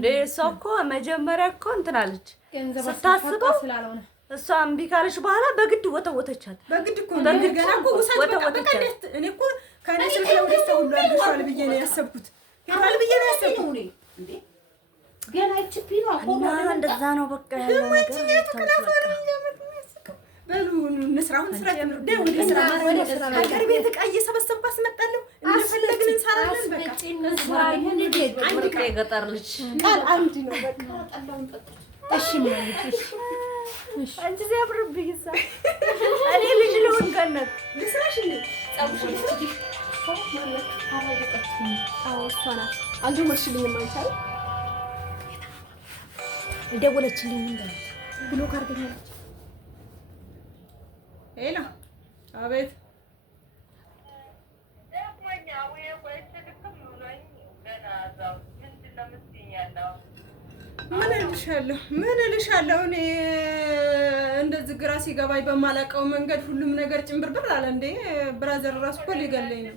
እንዴ ሰው እኮ መጀመሪያ እኮ እንትን አለች ስታስበው እሷ እምቢ ካለች በኋላ በግድ ወተወተቻት። በግድ እኮ እንደገና እኮ ወተወተቻት። እኔ እኮ ካኔ ስለሆነ ደስታ ሁሉ አድርሻል ብዬ ነው ያሰብኩት። ይራል ብዬ ነው ያሰብኩት እንዴ ገና እቺ ነው አሁን እንደዛ ነው በቃ ያለው ነገር በሉ እንስራውን ስራ ደው እንስራ ሀገር ቤት ዕቃ እየሰበሰብኩ አስመጣለሁ። እንደፈለግን እንሰራለን። በቃ አንድ ቀን የገጠር ልጅ ቃል አንድ ነው። በቃ ጠላውን ጠጥ እሺ ማለት እሺ አንቺ ሲያምርብኝ እኔ ልጅ ልሁን ገነት ልስራሽ እንዴ ጻውሽ አልደወልሽልኝም አይቻልም። ደወለችልኝ ብሎ ካርገኛለች። ሄሎ አቤት ምን እልሻለሁ እኔ እንደዚህ ግራ ሲገባኝ በማላውቀው መንገድ ሁሉም ነገር ጭምብርብር አለ እንዴ። ብራዘር ራሱ እኮ ሊገለኝ ነው።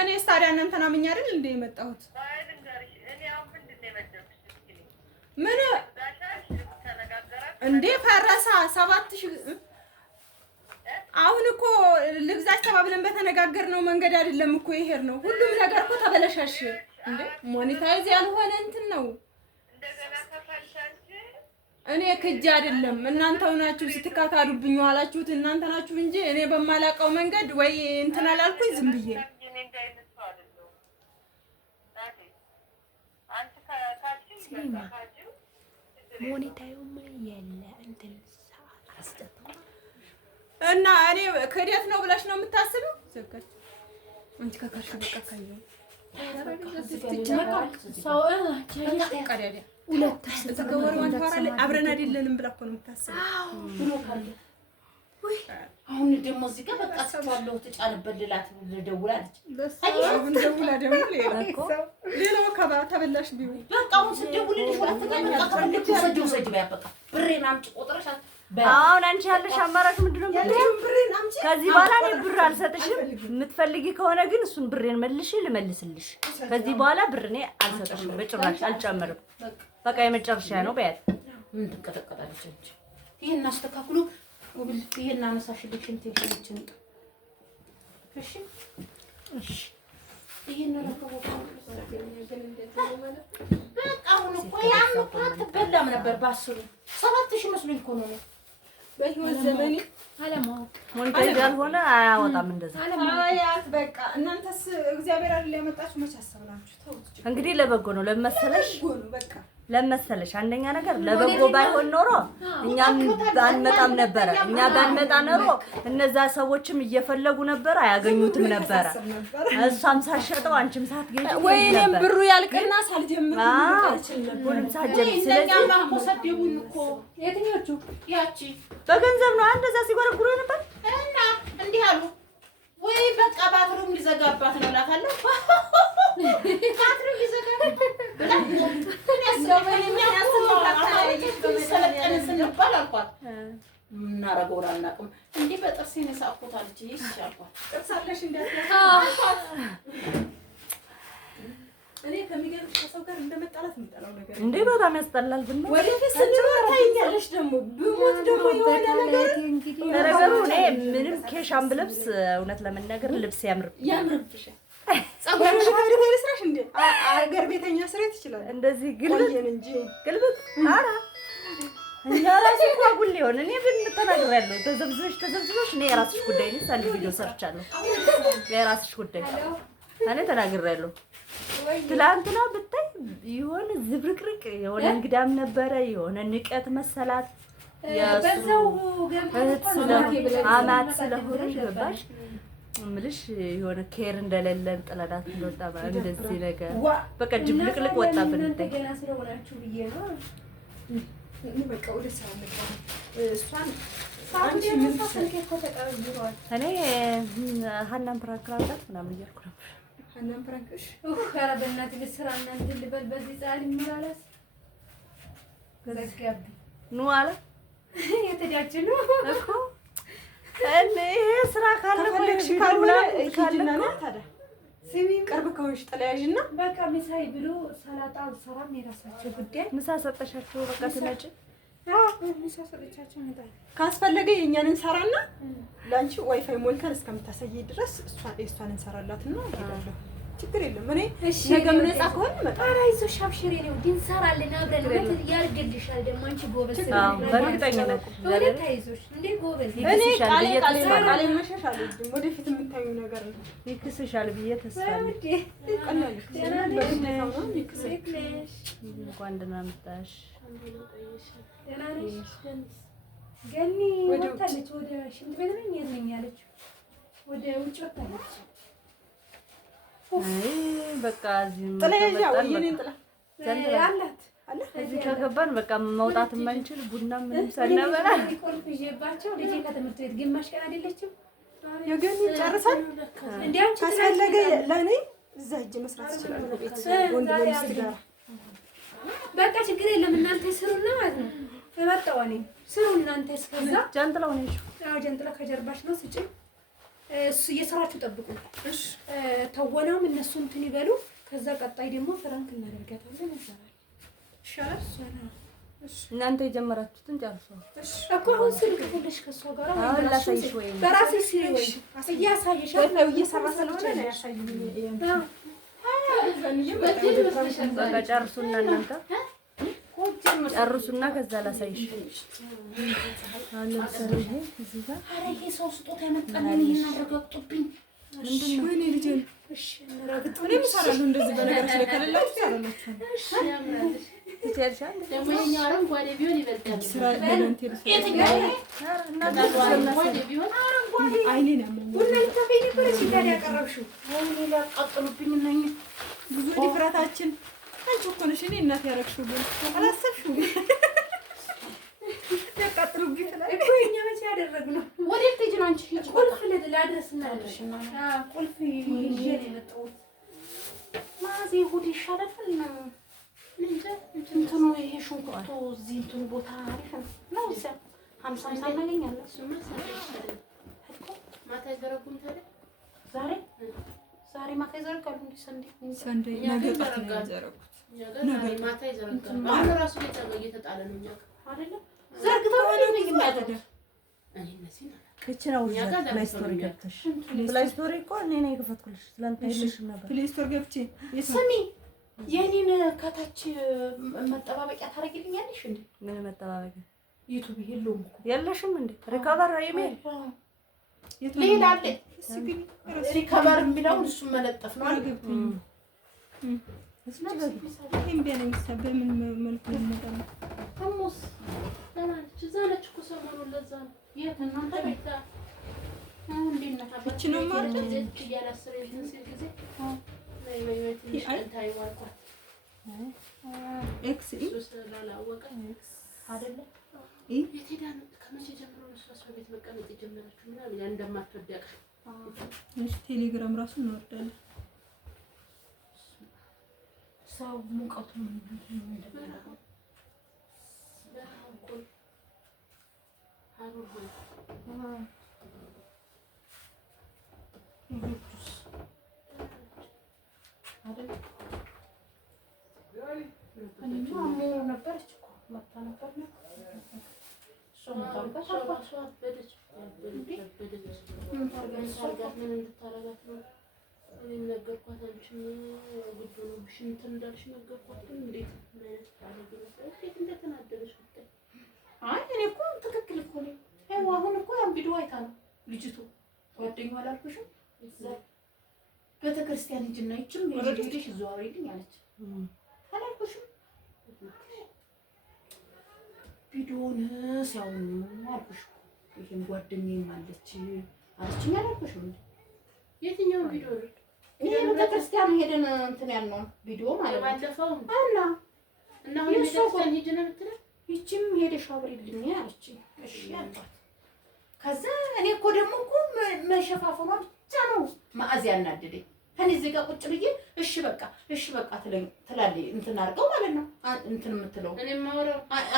እኔ ታዲያ እናንተን አምኜ አይደል እንዴ የመጣሁት? ምን እንዴ ፈረሳ 7000 አሁን እኮ ልግዛች ተባብለን በተነጋገርነው መንገድ አይደለም እኮ ይሄር ነው። ሁሉም ነገር እኮ ተበለሻሽ እንዴ። ሞኔታይዝ ያልሆነ እንትን ነው። እኔ ክጅ አይደለም እናንተው ናችሁ ስትካካዱብኝ ዋላችሁት እናንተ ናችሁ እንጂ እኔ በማላውቀው መንገድ ወይ እንትን አላልኩኝ ዝም ብዬ ሞኔታዩም የለ እንትን አስጠጣ እና እኔ ክህደት ነው ብለሽ ነው የምታስቢው? ዘጋች አንቺ ካካሽ በቃ ካየው አብረን አይደለንም ብላ እኮ ነው የምታስበው። አሁን ደግሞ እዚህ ጋር በቃ ስቷለው ተጫለበት ልላት ደውላለች። አሁን ደውላ ደግሞ ሌላው ከባ ተበላሽ ቢሆን በቃ አሁን ስደውልልሽ ወላተቀኝ ሰጅ በቃ ብሬን አምጪ ቆጥረሽ አሁን አንቺ ያለሽ አማራጭ ምንድነው? ከዚህ በኋላ እኔ ብር አልሰጥሽም። የምትፈልጊ ከሆነ ግን እሱን ብሬን መልሽ ልመልስልሽ። ከዚህ በኋላ ብር እኔ አልሰጥሽም፣ በጭራሽ አልጨምርም። በቃ የመጨረሻ ነው። በያት ምን ትቀጠቀጣለች እንጂ ይሄን አስተካክሉ። ይሄን አነሳሽልሽ እንትን እሺ እሺ ይሄን ነው በቃ አሁን እኮ ያን አትበላም ነበር ባስሩ 7000 መስሎኝ እኮ ነው። በህይወት ዘመኔ አለማውቅ ሞንታይዝ ያልሆነ አያወጣም እንደዛ። አያት በቃ እናንተስ እግዚአብሔር አይደል ያመጣችሁ መች አሰብናችሁ? ተውት እንግዲህ ለበጎ ነው ለመሰለሽ በቃ ለመሰለሽ አንደኛ ነገር ለበጎ ባይሆን ኖሮ እኛም አንመጣም ነበር። እኛ ባንመጣ ኖሮ እነዛ ሰዎችም እየፈለጉ ነበር፣ አያገኙትም ነበር። እሷም ሳትሸጠው አንቺም ሳትገዢ ወይኔም ብሩ ያልቅና ሳልጀምር ሁሉም ሳትጀምር ስለዚህ ማቆሰደቡን እኮ የትኞቹ ያቺ በገንዘብ ነው እንደዛ ሲጎረጉሩ ነበር እና እንዲህ አሉ ወይ በቃ ባትሩም ሊዘጋባት ነው እላታለሁ። ባትሩም ሊዘጋባት ስንባል አልኳት እናረገውን አናውቅም እንዲህ በጥርሴ ነው የሳቅሁት አለች። ይሄ ይሻልኳት ጥርሳለሽ እኔ ከሚገርምሽ ከሰው ጋር እንደመጣላት የምጠላው ነገር እንዴ በጣም ያስጠላል። ግን ወደፊት ስንኖር ታይኛለሽ። ደግሞ ብሞት ደግሞ የሆነ ነገሩ እኔ ምንም ኬሻም ብለብስ እውነት ለመናገር ልብስ ያምርብሻል። ጸጉርሽ ታሪክ ልስራሽ እንዴ አገር ቤተኛ ስሬት ይችላል እንደዚህ ግልብጥ እንጂ ግልብጥ አራ እኛ ራሱ ጓጉል ይሆን እኔ ብንተናገራለሁ ተዘብዝበሽ እኔ የራስሽ ጉዳይ ነው። አንድ ቪዲዮ ሰርቻለሁ የራስሽ ጉዳይ እኔ ተናግሬያለሁ። ትላንትና ብታይ የሆነ ዝብርቅርቅ የሆነ እንግዳም ነበረ የሆነ ንቀት መሰላት በዛው አማት ስለሆነ ገባሽ ምልሽ የሆነ ኬር እንደሌለን ጥላዳት እንደወጣ እንደዚህ ነገር በቃ ጅብልቅልቅ ወጣብን። ገና ስለሆናችሁ ብዬ ነው በቃ ወደ ሰላም እሷን አንቺ ምን ተሰልከ ተቀርብሯል። እኔ ሀናን ፕራንክ ላድርጋት ምናምን እያልኩ ነበር ሀናን ፍራንክሽ ኧረ በእናትህ ልስራ እናንተ ልበል በዚህ ጻል ይመላለስ ገረጋብ ኑ አለ የተዳችን እኮ እኔ ስራ ካለሽ ካለና ታዲያ ስሚ ቅርብ ከሆንሽ ተለያዥና በቃ ምሳይ ብሎ ሰላጣ አልሰራም የራሳቸው ጉዳይ ምሳ ሰጠሻቸው በቃ ትነጭ ምሳ ሰጠቻቸው መጣ ካስፈለገ የኛን እንሰራና ላንቺ ዋይፋይ ሞልተን እስከምታሳይ ድረስ እሷን እንሰራላትና እሄዳለሁ። ችግር የለም። እኔ ነገ ነፃ ከሆነ እመጣለሁ። ኧረ አይዞሽ አብሽሪ ነው እንሰራለን አብረን ያርግልሻል። ደግሞ አንቺ ጎበዝ በእርግጠኝነት ወዴት አይዞሽ እንዴ ጎበዝ እኔ ቃሌ መሸሽ አልወድም። ወደፊት የምታዩ ነገር ነው። ይክስሻል ብዬ ተስፋ አለኝ። እንኳን ደህና መጣሽ። ገኒ ወጣለች ወደ ሽንት ቤት ነኝ የለኝ ያለችው ወደ ውጭ ወጣለች። አይ በቃ እዚህ አላት እዚህ ከገባን በቃ መውጣት የማንችል ቡና ምንም ሳናበላ ቁልፍ ይዤባቸው ልጄ ከትምህርት ቤት ግማሽ ቀን አይደለችም የገኒ ጨርሰን እንዴ አንቺ ካስፈለገ ለኔ እዛ ሂጅ መስራት ይችላል። ወንድ ወንድ ጋር በቃ ችግር የለም። እናንተ ስሩና ማለት ነው እመጣሁ እኔ ስሩ እናንተ እስከዛ ጃንጥላው ነሽ። አዎ ጃንጥላ ከጀርባሽ ነው ስጪ። እሱ እየሰራችሁ ጠብቁ። እሺ ተወናም እነሱ እንትን ይበሉ። ከዛ ቀጣይ ደግሞ ፍራንክ እናደርጋታለን። ይሻላል። እናንተ የጀመራችሁትን ጨርሱ። እሺ እኮ አሁን ስልክ ሁለሽ ከሷ ጋር አሁን ላሳይሽ ወይ በራስሽ ሲሪ ወይ እያሳየሽ ነው እየሰራ ስለሆነ ነው ያሳየኝ። በቃ ጨርሱና እናንተ ጨርሱና ከዛ ላሳይሽ። አሁን ለምሳሌ እዚህ ጋር ኧረ ይሄ ሰው ስጦታ ያመጣልኝ እናረጋግጡብኝ። ምንድን ነው ወይኔ ልጄ ነው። እሺ እናረጋግጡ። እኔም እሰራለሁ እንደዚህ በነገሮች ላይ ከሌላችሁ ትሰራላችሁ። እሺ ያምራልሽ። ትችያለሽ። ደግሞ የእኛው አረንጓዴ ቢሆን ይበልጣል። ስራ ለእናንተ የትኛው አረንጓዴ ቢሆን አይኔን ያመኛል። ቡና ልታፈይ ነበር ሲዳድ ያቀረብሽው ወይኔ ሊያቃጥሉብኝ እነኝ ብዙ ድፍረታችን አንቺ እኮ ነሽ እኔ እናት ያደረግሽው ግን አላሰብሽው ያቃጥሉብኝ ትላለች እኮ እኛ መቼ ያደረግነው ወዴት ትሄጂ ነው አንቺ? ቁልፍ ላድረስና ቁልፍ ይዤ ነው የመጣሁት። ማዚ እሑድ ይሻላል እንጂ እንትኑ ይሄ ሽንኩርቱ እዚህ እንትኑ ቦታ አሪፍ ነው። እዛ 50 እናገኛለን። እሱማ ማታ ይዘረጉም ታዲያ ዛሬ ማታ ይዘረጋሉ። እንደ ሰንዴ ነገ ጠዋት ነው የሚዘረጉት። ዛሬ ማታ ይዘረጋሉ። አሁን ራሱ እየተጣለ ነው እኛ አይደለም ዘርግተው ነው የሚያደርጉት። እኔ እነዚህ ነው ክችናው ፕሌይ ስቶሪ ገብተሽ ፕሌይ ስቶሪ እኮ እኔ ነኝ የከፈትኩልሽ። ትላንት አይልሽም ነበር። ፕሌይ ስቶር ገብቼ ስሚ የኔን ከታች መጠባበቂያ ታደርጊልኛለሽ እንዴ? ምን መጠባበቂያ? ዩቲዩብ የለውም እኮ የለሽም እንዴ? ሪከቨር ኢሜል ሌላ አለ። ሪከቨር የሚለውን እሱን መለጠፍ ነው አይደል? ይሄን ቢያነኝ በምን መልኩ ነው? ተሙስ ለማንች እዛ ነች እኮ ሰሞኑን ለዛ ነው የት እናንተ ቤት እንዴት ነው እቺ ነው ማለት ያላሰረኝ ሲል ጊዜ ወይ ትንሽ እንታይ ዋልኳት ኤክስ ስላላወቀ አይደለ የት ሄዳ ነው? ከመቼ ጀምሮ ነው እሷ ቤት መቀመጥ የጀመረችው? ምናምን ያን እንደማትወደቅ እሺ ቴሌግራም ራሱ እንወርዳለን። ሰው ሙቀቱ ምን እንደሚያደርገው ነገርኳት። አንቺም ጉድ ነው ብሽንት እንዳልሽ ነገርኳት። እንዴት እንደተናደደች ብታይ። አይ እኔ እኮ ትክክል እኮ ነኝ። ይኸው አሁን እኮ ያን ቪዲዮ አይታ ነው ልጅቱ ጓደኛዋ አላልኩሽም? እዛ ቤተክርስቲያን ሂጂና ይችም ሄደሽ ዘዋወሪልኝ አለች። አላልኩሽም? ቪዲዮውን ሲያው አልኩሽ እኮ ይሄን ጓደኛዬም አለች አለችኝ። አላልኩሽም? የትኛው ቪዲዮ ነው? ይሄ ቤተክርስቲያን ሄደን እንትን ያልነው ቪዲዮ ማለት ነው። ባለፈው እና አሁን ቤተክርስቲያን ሂጂና ብትል ይችም ሄደሽ አብሪልኝ አለች። እሺ አልኳት። ከዛ እኔ እኮ ደግሞ እኮ መሸፋፈኗ ብቻ ነው ማዕዝ ያናደደኝ። ከኔ እዚህ ጋር ቁጭ ብዬ እሺ በቃ ትላለች። እንትን አድርገው ማለት ነው እንትን የምትለው እኔ ማወራው